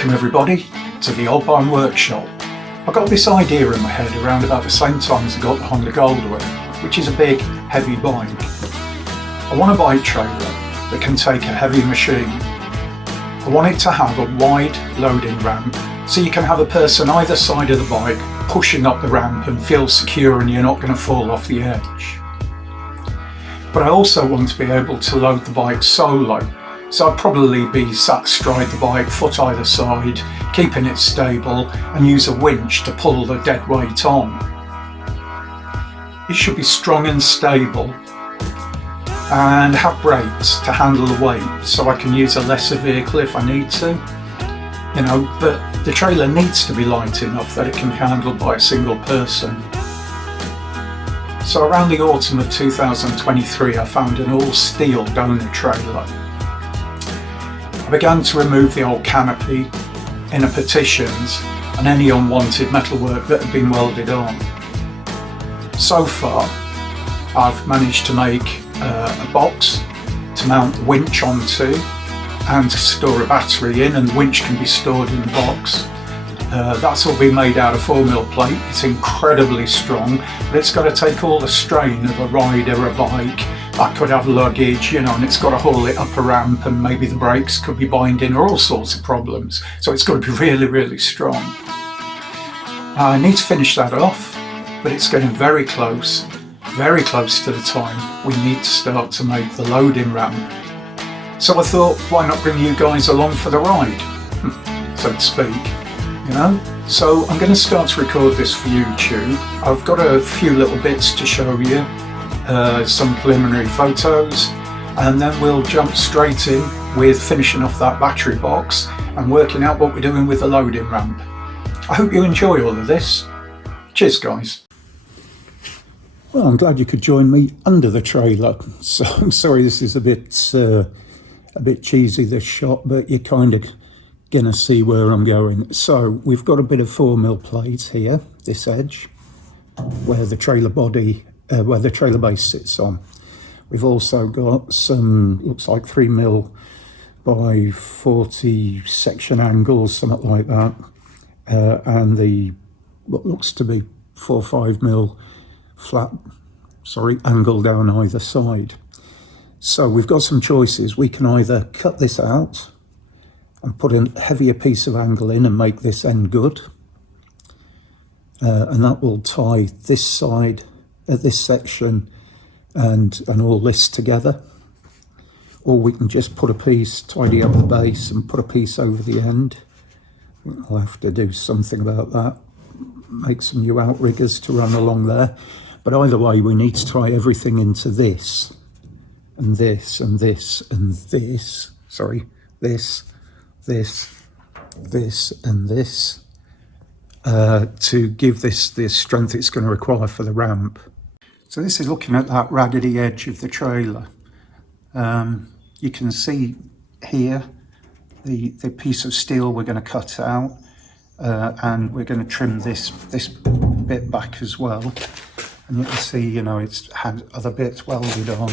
Welcome everybody to the Old Barn Workshop. I got this idea in my head around about the same time as I got the Honda Goldwing, which is a big, heavy bike. I want a bike trailer that can take a heavy machine. I want it to have a wide loading ramp so you can have a person either side of the bike pushing up the ramp and feel secure and you're not going to fall off the edge. But I also want to be able to load the bike solo. So I'd probably be sat astride the bike, foot either side, keeping it stable, and use a winch to pull the dead weight on. It should be strong and stable and have brakes to handle the weight so I can use a lesser vehicle if I need to. You know, but the trailer needs to be light enough that it can be handled by a single person. So around the autumn of 2023 I found an all-steel donor trailer. I began to remove the old canopy, inner partitions and any unwanted metalwork that had been welded on. So far I've managed to make a box to mount the winch onto and to store a battery in, and the winch can be stored in the box. That's all been made out of 4mm plate. It's incredibly strong, but it's got to take all the strain of a rider, a bike. I could have luggage, you know, and it's got to haul it up a ramp, and maybe the brakes could be binding or all sorts of problems. So it's got to be really, really strong. I need to finish that off, but it's getting very close to the time we need to start to make the loading ramp. So I thought, why not bring you guys along for the ride, so to speak, you know? So I'm going to start to record this for YouTube. I've got a few little bits to show you. Some preliminary photos, and then we'll jump straight in with finishing off that battery box and working out what we're doing with the loading ramp. I hope you enjoy all of this. Cheers guys. Well, I'm glad you could join me under the trailer. So I'm sorry this is a bit cheesy, this shot, but you're kind of gonna see where I'm going. So we've got a bit of 4mm plate here, this edge, where the trailer body where the trailer base sits on. We've also got some, looks like 3mm by 40 section angles, something like that, and the what looks to be 4 or 5mm flat, angle down either side. So we've got some choices. We can either cut this out and put a heavier piece of angle in and make this end good, and that will tie this side, this section and all this together, or we can just put a piece, tidy up the base and put a piece over the end. I'll have to do something about that, make some new outriggers to run along there, but either way we need to tie everything into this and this and this and this, this and this, to give this the strength it's going to require for the ramp. So this is looking at that raggedy edge of the trailer. You can see here the piece of steel we're going to cut out, and we're going to trim this bit back as well. And you can see, you know, it's had other bits welded on.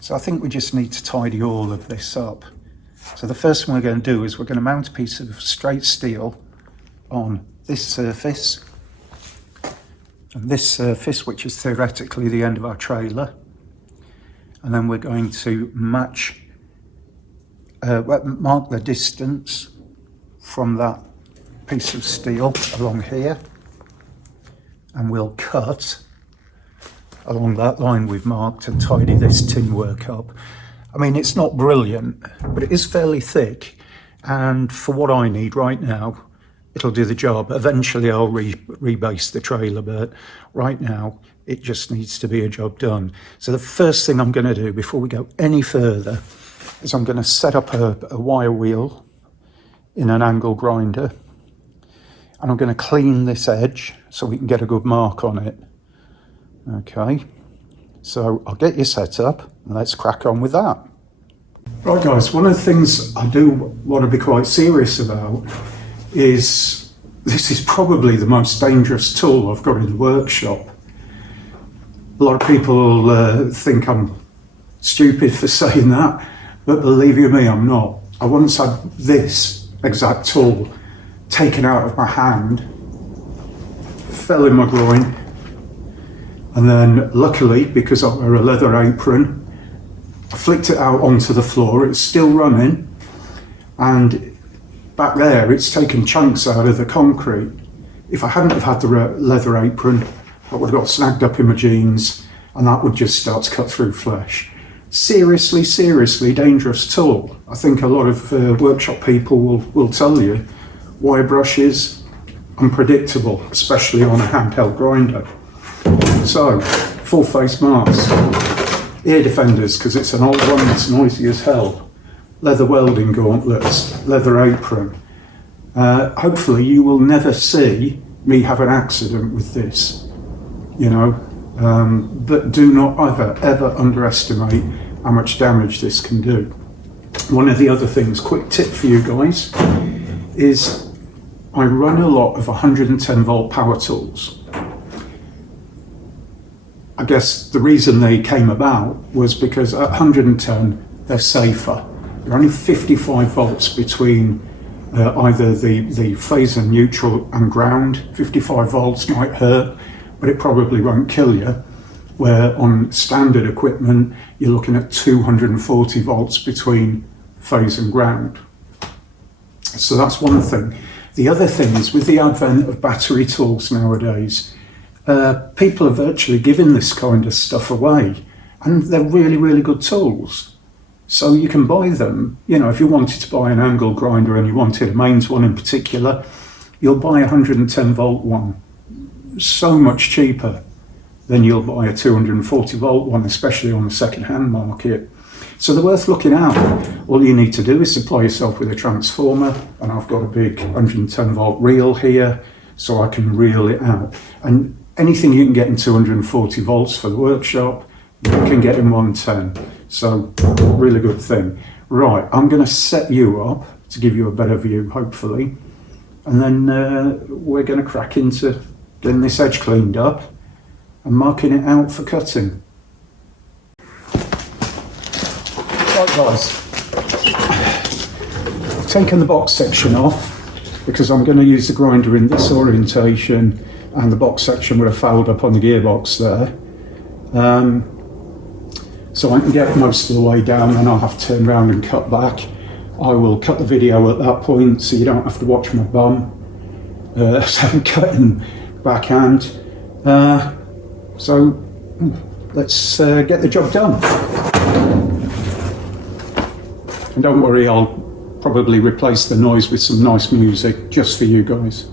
So I think we just need to tidy all of this up. So the first thing we're going to do is we're going to mount a piece of straight steel on this surface, and this surface, which is theoretically the end of our trailer, and then we're going to mark the distance from that piece of steel along here, and we'll cut along that line we've marked and tidy this tin work up. I mean, it's not brilliant, but it is fairly thick, and for what I need right now, it'll do the job. Eventually I'll rebase the trailer, but right now it just needs to be a job done. So the first thing I'm going to do before we go any further is I'm going to set up a wire wheel in an angle grinder, and I'm going to clean this edge so we can get a good mark on it. Okay, so I'll get you set up and let's crack on with that. Right guys, one of the things I do want to be quite serious about is this is probably the most dangerous tool I've got in the workshop. A lot of people think I'm stupid for saying that, but believe you me, I'm not. I once had this exact tool taken out of my hand, fell in my groin, and then luckily, because I wear a leather apron, I flicked it out onto the floor. It's still running, and back there it's taken chunks out of the concrete. If I hadn't have had the leather apron, I would have got snagged up in my jeans, and that would just start to cut through flesh. Seriously, seriously dangerous tool. I think a lot of workshop people will tell you wire brush is unpredictable, especially on a handheld grinder. So, full face mask, ear defenders because it's an old one that's noisy as hell, leather welding gauntlets, leather apron. Hopefully you will never see me have an accident with this, you know, but do not ever underestimate how much damage this can do. One of the other things, quick tip for you guys, is I run a lot of 110 volt power tools. I guess the reason they came about was because at 110 they're safer. There are only 55 volts between either the phase and neutral and ground. 55 volts might hurt, but it probably won't kill you. Where on standard equipment, you're looking at 240 volts between phase and ground. So that's one thing. The other thing is with the advent of battery tools nowadays, people are virtually giving this kind of stuff away, and they're really, really good tools. So you can buy them, you know, if you wanted to buy an angle grinder and you wanted a mains one in particular, you'll buy a 110 volt one so much cheaper than you'll buy a 240 volt one, especially on the second-hand market. So they're worth looking at. All you need to do is supply yourself with a transformer, and I've got a big 110 volt reel here, so I can reel it out. And anything you can get in 240 volts for the workshop, you can get in 110. So, really good thing. Right, I'm going to set you up to give you a better view, hopefully. And then we're going to crack into getting this edge cleaned up and marking it out for cutting. Right guys, I've taken the box section off because I'm going to use the grinder in this orientation, and the box section would have fouled up on the gearbox there. So I can get most of the way down, and I'll have to turn around and cut back. I will cut the video at that point so you don't have to watch my bum. So I'm cutting backhand. So let's get the job done. And don't worry, I'll probably replace the noise with some nice music just for you guys.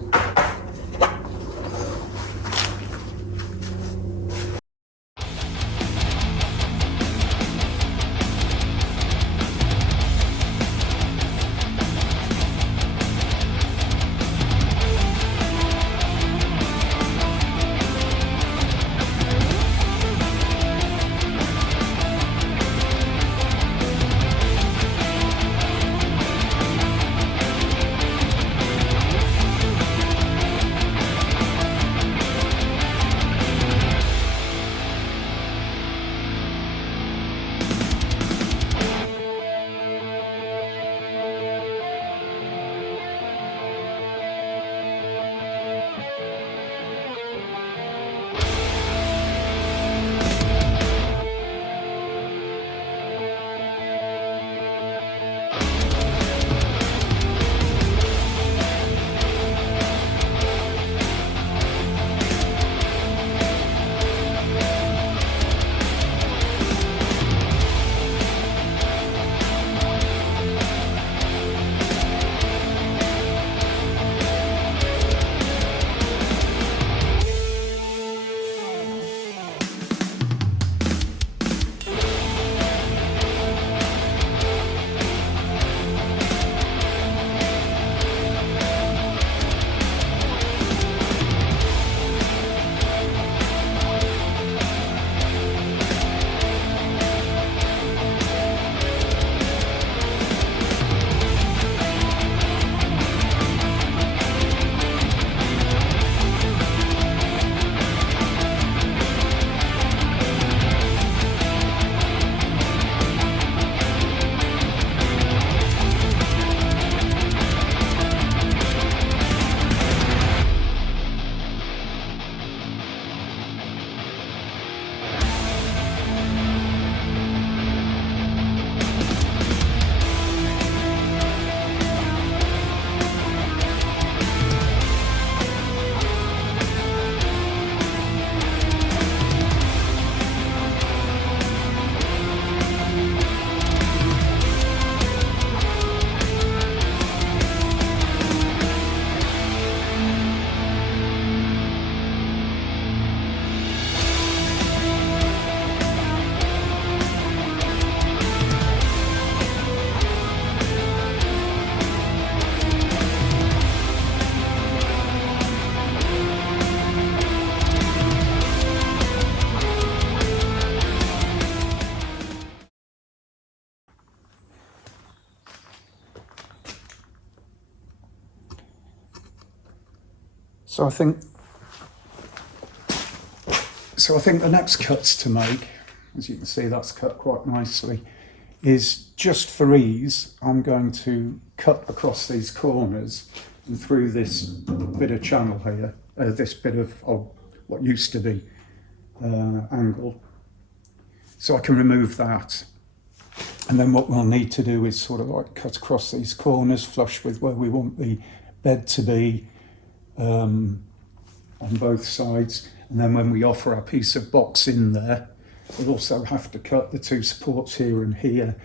So I think the next cuts to make, as you can see that's cut quite nicely, is just for ease, I'm going to cut across these corners and through this bit of channel here, this bit of what used to be angle, so I can remove that. And then what we'll need to do is sort of like cut across these corners flush with where we want the bed to be on both sides. And then when we offer our piece of box in there, we'll also have to cut the two supports here and here,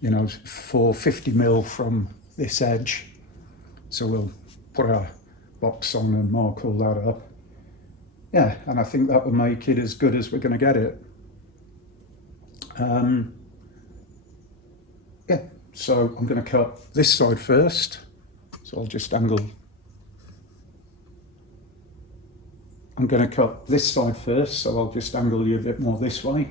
you know, for 50mm from this edge. So we'll put our box on and mark all that up. Yeah, and I think that will make it as good as we're going to get it. Yeah, so I'm going to cut this side first. So I'll just angle. I'm going to cut this side first, so I'll just angle you a bit more this way.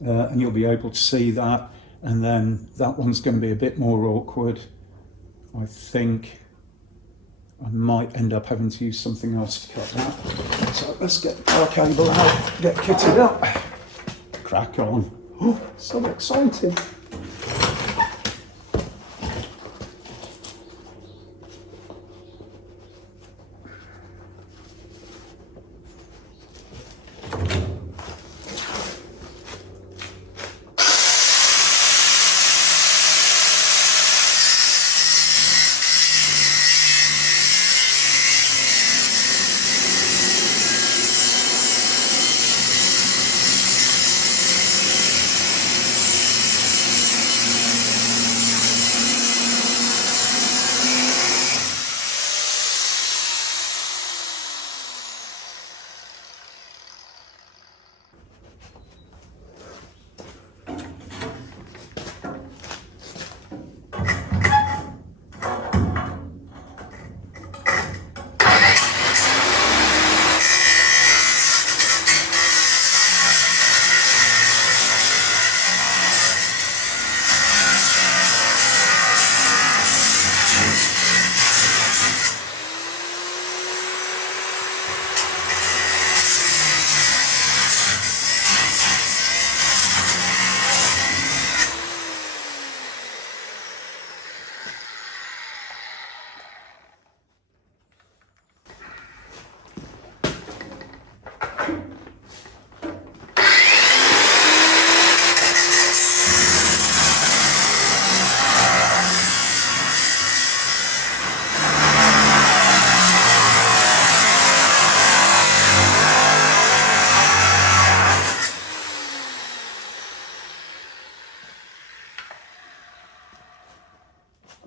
And you'll be able to see that. And then that one's going to be a bit more awkward. I think I might end up having to use something else to cut that. So let's get the power cable out, get kitted up. Crack on. Oh, so exciting.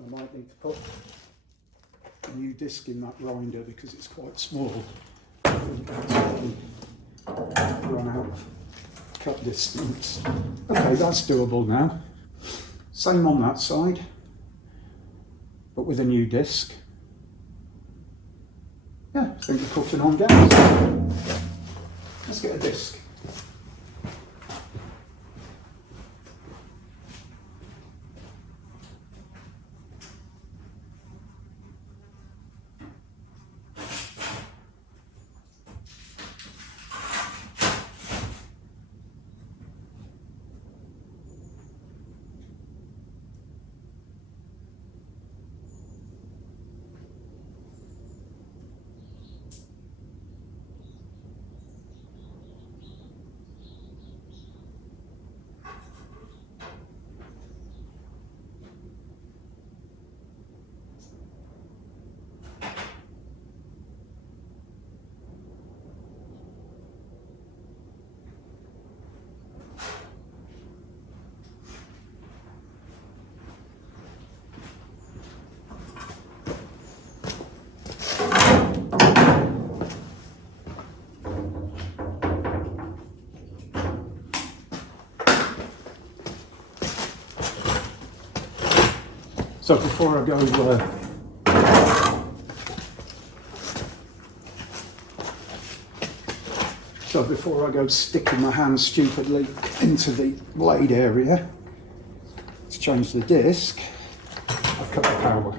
I might need to put a new disc in that grinder because it's quite small. I think that's run out of cut distance. Okay, that's doable now. Same on that side, but with a new disc. Yeah, I think we're cutting on gas. Let's get a disc. So before I go, sticking my hand stupidly into the blade area to change the disc, I've cut the power.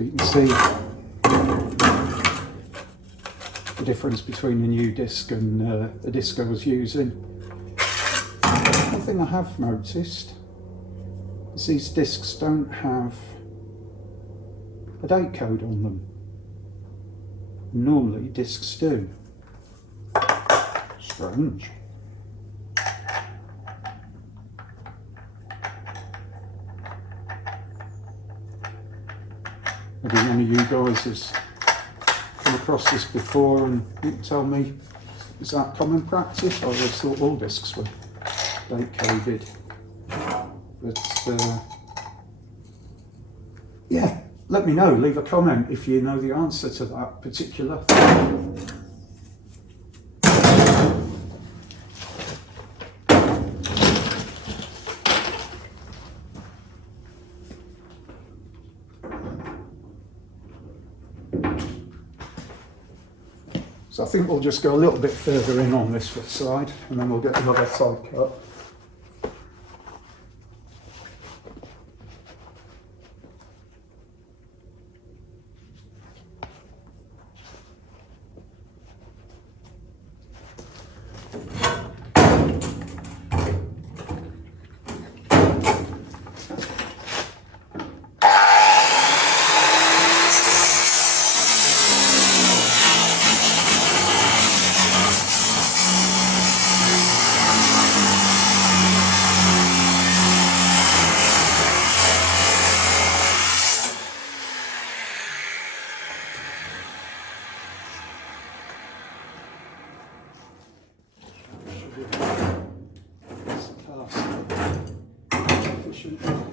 So you can see the difference between the new disc and the disc I was using. One thing I have noticed is these discs don't have a date code on them. Normally discs do. Strange. Maybe one of you guys has come across this before and you can tell me, is that common practice? I always thought all discs were date coded. But yeah, let me know, leave a comment if you know the answer to that particular thing. So I think we'll just go a little bit further in on this side and then we'll get another side cut.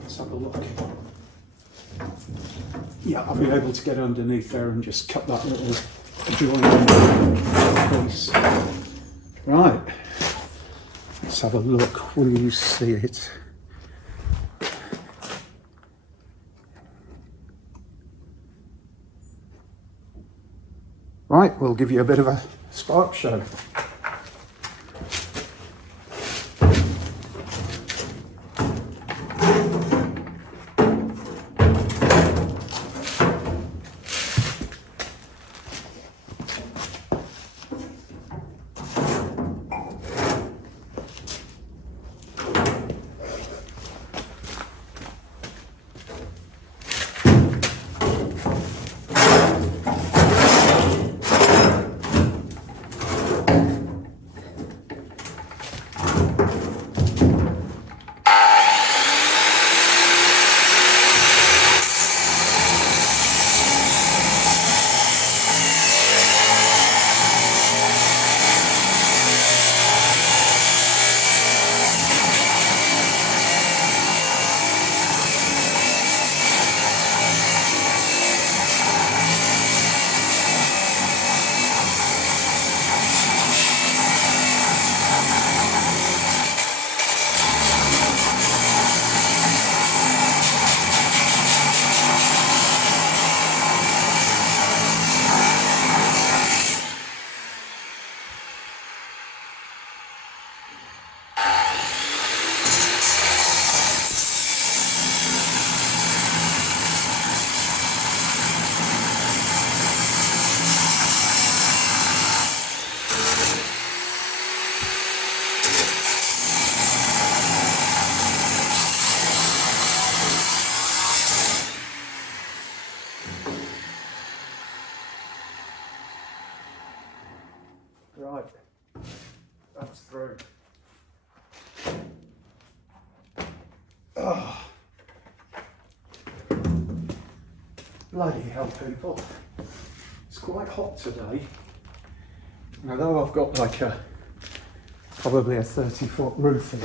Let's have a look. Yeah, I'll be able to get underneath there and just cut that little joint piece. Right, let's have a look. Will you see it? Right, we'll give you a bit of a spark show. Right, that's through. Oh. Bloody hell, people. It's quite hot today. And although I've got like probably a 30-foot roof here.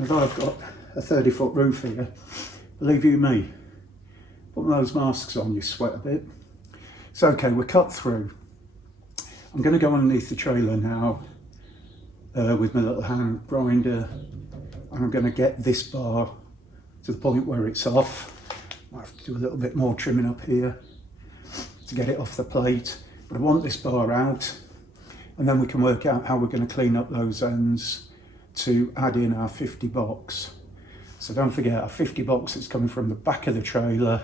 Although I've got a 30-foot roof here, believe you me, put those masks on, you sweat a bit. It's okay, we're cut through. I'm going to go underneath the trailer now with my little hand grinder, and I'm going to get this bar to the point where it's off. Might have to do a little bit more trimming up here to get it off the plate, but I want this bar out, and then we can work out how we're going to clean up those ends to add in our 50 box. So don't forget, our 50 box is coming from the back of the trailer,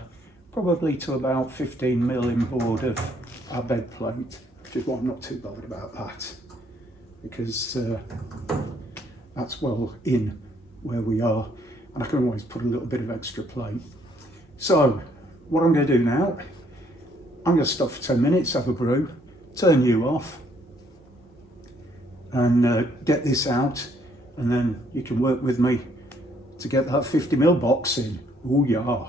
probably to about 15 mil inboard of our bed plate, which is why I'm not too bothered about that, because that's well in where we are, and I can always put a little bit of extra plate. So what I'm going to do now, I'm going to stop for 10 minutes, have a brew, turn you off, and get this out, and then you can work with me to get that 50 mil box in. Oh yeah.